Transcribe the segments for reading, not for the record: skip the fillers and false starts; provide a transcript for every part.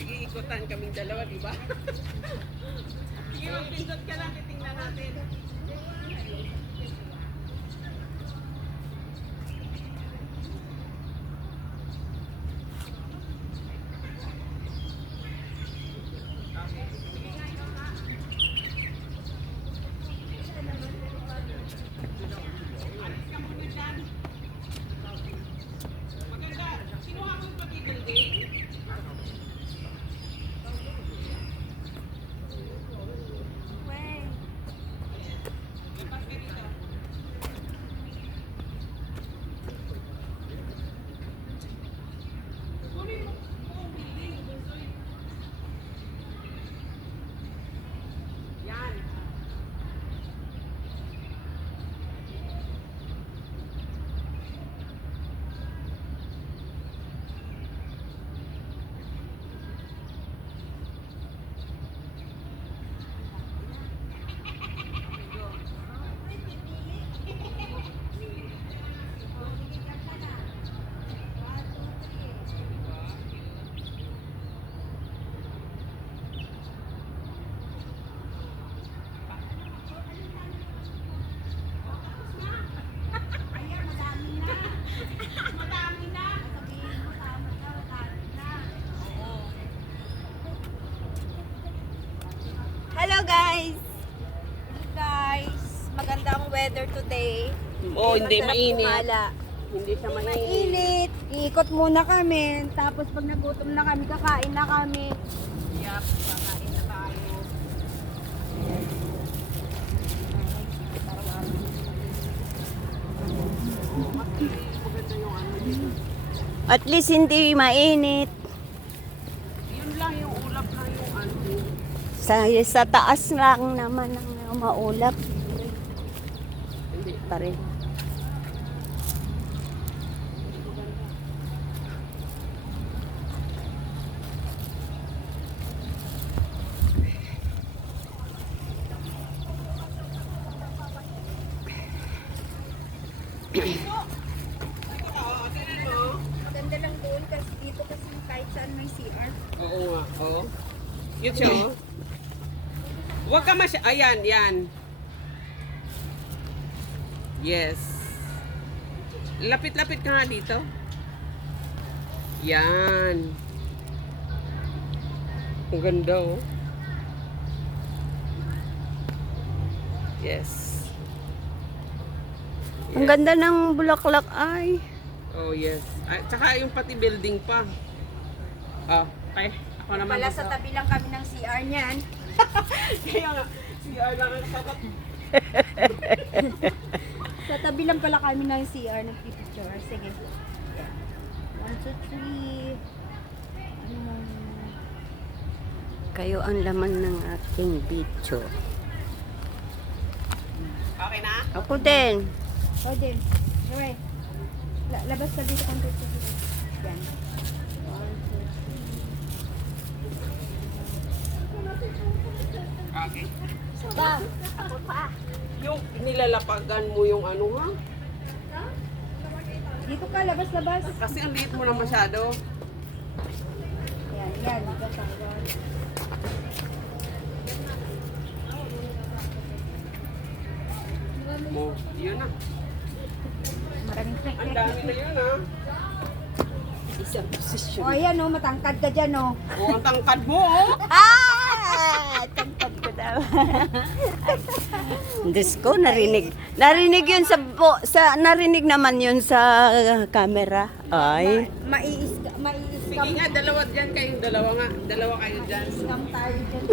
Nag-iikotan kaming dalawa, di ba? Sige, magpindot ka lang, titingnan natin. Hello guys! Guys, magandang weather today. Oh, hindi Masarap mainit. gumala. Hindi siya mainit. Mainit. Iikot muna kami. Tapos pag nagutom na kami, kakain na kami. Yup, kakain na tayo. Maganda yung ano dito. At least hindi mainit. Yun lang yung ulap lang yung ano. Sa taas lang naman ang maulap. Hindi. Pa rin. Maganda lang doon kasi dito kasi kahit saan may CR. Oo nga, oo. Yun siya, oh. Huwag ka masya... Ayan, yan. Yes. Lapit-lapit ka nga dito. Yan. Ang ganda, oh. Yes. Ang ganda ng bulaklak ay. Oh, yes. Ay, tsaka yung pati building pa. Oh, okay. Ako naman. Pala sa tabi lang kami ng CR niyan. Kaya nga, CR lang ang sapat. Sa tabi lang pala kami ng CR ng picture. Sige. 1, 2, 3. Kayo ang laman ng aking video. Okay na? Ako din. Ako din. Okay. Labas ka dito kung dito. Yan. 1, 2, 3. Okay. Ba? Ako pa. Yung nilalapagan mo yung ano, ha? Dito ka, labas-labas. Kasi ang liit mo na masyado. Yan, yan. Dito ka. Mo, yun na. Maraming Ang tek-tek. dami na yun, ha? Isang posisyon. O, ayan o. Matangkad ka dyan o. O, ang tangkad mo, oh. Ah! Tangkad ko daw. Diyos ko, narinig. Narinig yun narinig naman yun sa camera. Ay. Sige nga, dalawa dyan kayong dalawa nga. Dalawa kayo dyan. Scam tayo dyan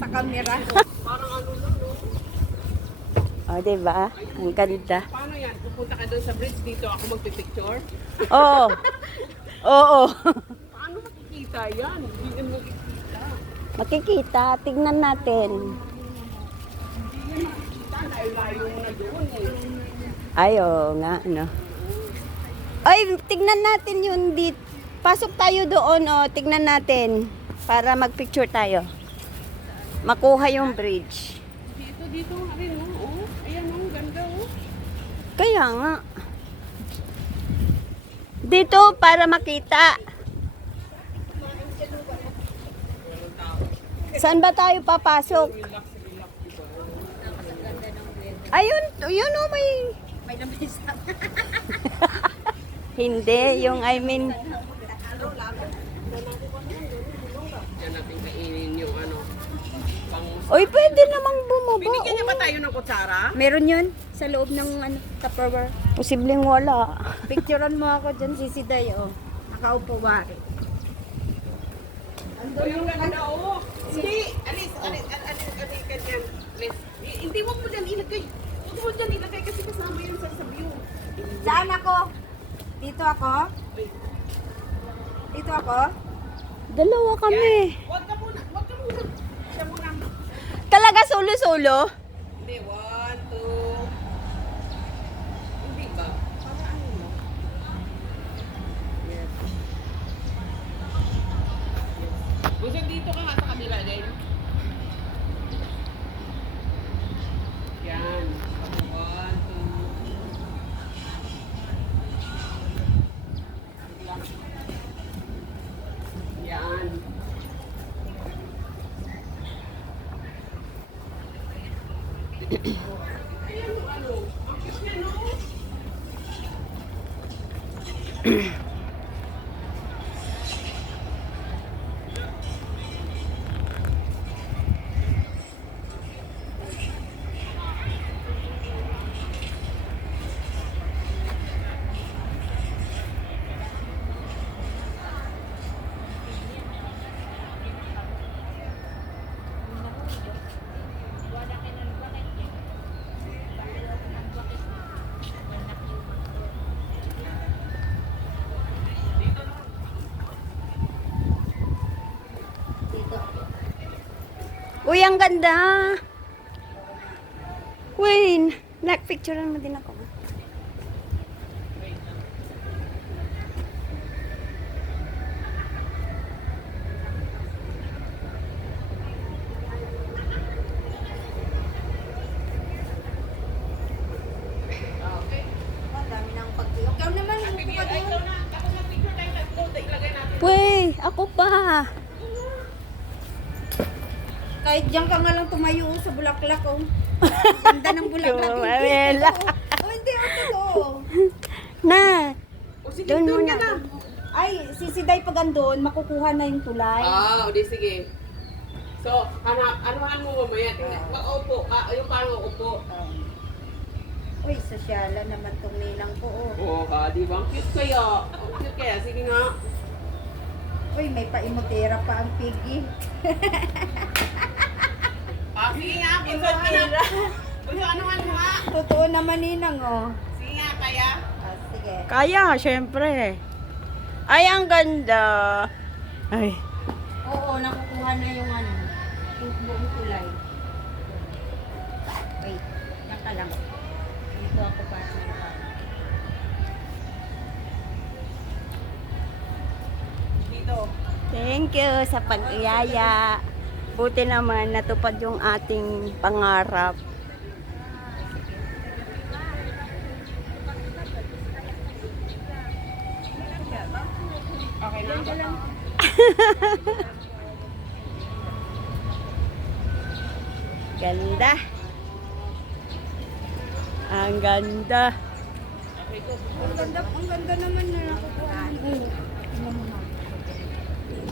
sa camera. Parang ano lang, no? O, diba? Ang ganda. Paano yan? Pupunta ka doon sa bridge dito, ako magpipicture? Oo. Oo. Paano makikita yan? Hindi yan makikita. Makikita. Tignan natin. Hindi yan makikita. Layo mo na doon, eh. Ay, oo nga, ano. Ay, tignan natin yun dito. Pasok tayo doon, o. Tignan natin. Para magpicture tayo. Makuha yung bridge. Dito nga rin, oh. Ayan, oh. Ganda, oh. Kaya nga. Dito, para makita. Saan ba tayo papasok? Relax, relax, diba? Ayun, yun o, may... May lamesa. Hindi, yung I mean... Yan natin kainin yung ano. Pang... Uy, pwede namang bumaba. Binigyan niya ba tayo ng kutsara? Meron yun sa loob ng Tupperware. Posibleng wala. Picturean mo ako dyan, sisiday, oh. Nakaupo ba? O yung ganda, oo. Hindi, alis, ganyan. Alis. Hindi, wag mo dyan ilagay. Wag mo dyan ilagay kasi kasama yun sa view. Saan ako? Dito ako? Dito ako? Dalawa kami. Wag ka muna, wag ka muna. Siya muna. Talaga solo-solo? Hindi, 1, 2. Hindi ba? Para ano mo? Yes. Gusto dito ka nga sa kabila din. Yan. 1, 2. Yan. Ayan yung ano. Ang cute niya, no? Uy, ang ganda. Wayne, picturean mo din ako. Ang dami ng pag-iok. Ikaw naman, Ikaw na. Ako na picture tayo tatlo. Ilagay natin. Uy, ako pa. kahit diyan ka nga lang tumayo sa bulaklak, oh. Ang ganda ng bulaklak. Mamela. Oh, hindi, oh, totoo. Na, O sige, Doon doon muna. ka na. Ay, sisiday pag andun, makukuha na yung tulay. O di sige. So, anuhan mo mamaya. Upo. Yung parang upo. Uy, sosyala naman tong ninang ko, oh. Oo ka, di ba? Ang cute kaya. Ang cute kaya. Sige nga. Uy, may paimotera pa ang piggy. Sige nga. Bunso ka na. Bunso, anuhan mo nga. Totoo naman ninang, oh. Sige nga, kaya. Ah, sige. kaya, syempre. Ay, ang ganda. Ay, Oo, nakukuha na yung ano, yung buong tulay. Wait, yan ka lang. Dito ako para sa mga. Dito. thank you sa pag-iyaya. Buti naman natupad yung ating pangarap. Okay na. Ganda. Ang ganda. Ang ganda naman na nakukuha.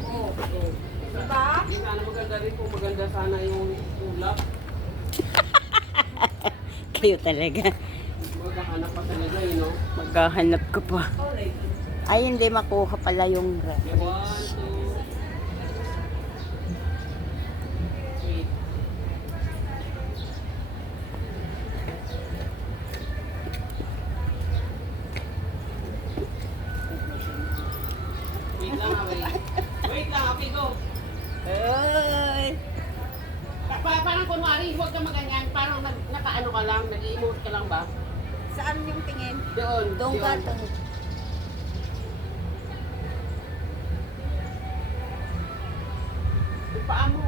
Oo. Diba? Sana maganda rin kung maganda sana yung ulap. Kayo talaga. Maghahanap pa talaga yun, no? Maghahanap ko pa. Alright. Ay, hindi makuha pala yung ref. 1, 2. Wait. Wait lang, wait. Wait lang, okay, go. Ay. Parang kunwari, huwag ka maganyan. Parang nakaano ka lang, nag-i-emote ka lang ba? Saan yung tingin? Doon. Doon ka. yun. Yung paa mo.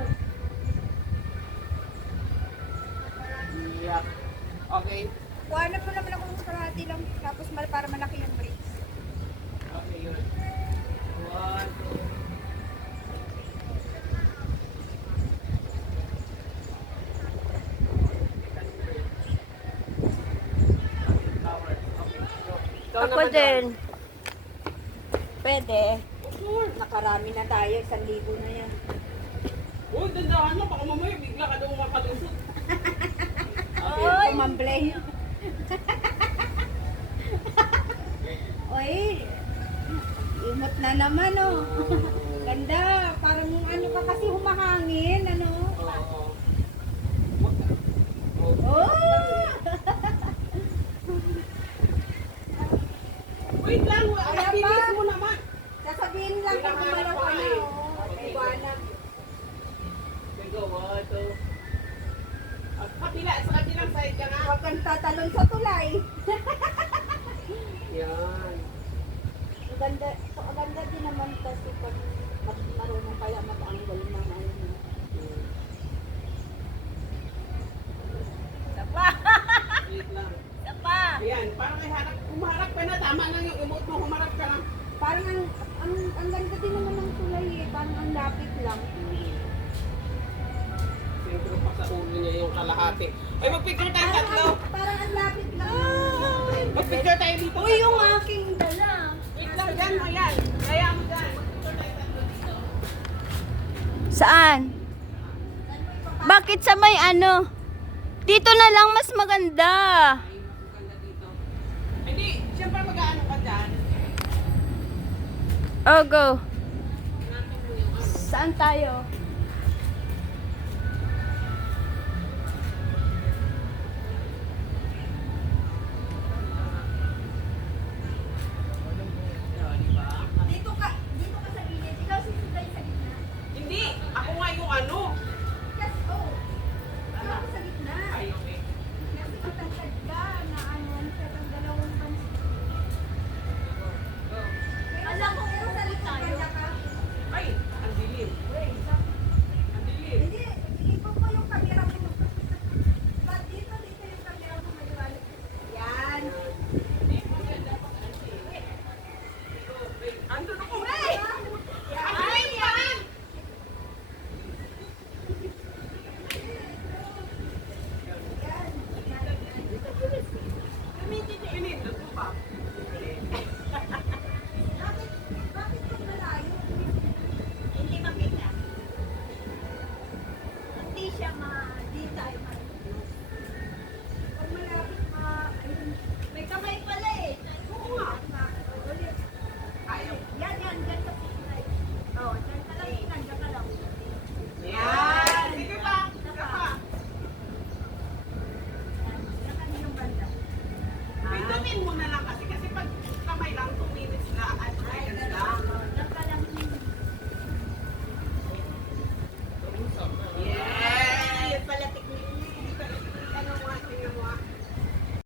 Yeah. Okay. Kuhanan mo naman ako ng kalahati lang, tapos para malaki yung bricks. Okay, yun. 1, 2. Ako din. Pwede. Sure. Nakarami na tayo, 1,000 na yan. Uy, dandahan mo. Baka mamaya bigla ka daw makalusot. Ay! Tumamblay. Oy, imot na naman oh. Ganda, parang ano ka kasi humahangin, ano? Oo. Oh! Wait lang. Kaya Bilis pa. mo naman. Sasabihin lang kung Pinangarap gumalaw ko ka na na eh. oh. Okay. Iwanag. Ikaw, ito. Kapila, sa kabilang side ka nga. Huwag kang tatalon sa tulay. Yan. Ang ganda din naman kasi pag marunong kaya mag-angle ng ano. Wait lang. Pa. Ayan, parang ay harap. Humarap ka na. Tama na yung emote mo. Humarap ka na. Parang ang ganda din naman ng tulay eh. Parang ang lapit lang. Siyempre pa sa ulo niya yung kalahati. Ay, mag-picture tayo tatlo. Parang ang lapit lang. Mag-picture tayo dito. Uy, yung aking dala. Wait lang dyan mo yan. Kaya mo dyan. Mag-picture tayo tatlo dito. Saan? Bakit sa may ano? Dito na lang mas maganda. Ay, mas maganda dito. Hindi, siyempre mag-ano ka dyan. Oh, go. Natin mo yung ano. Saan tayo?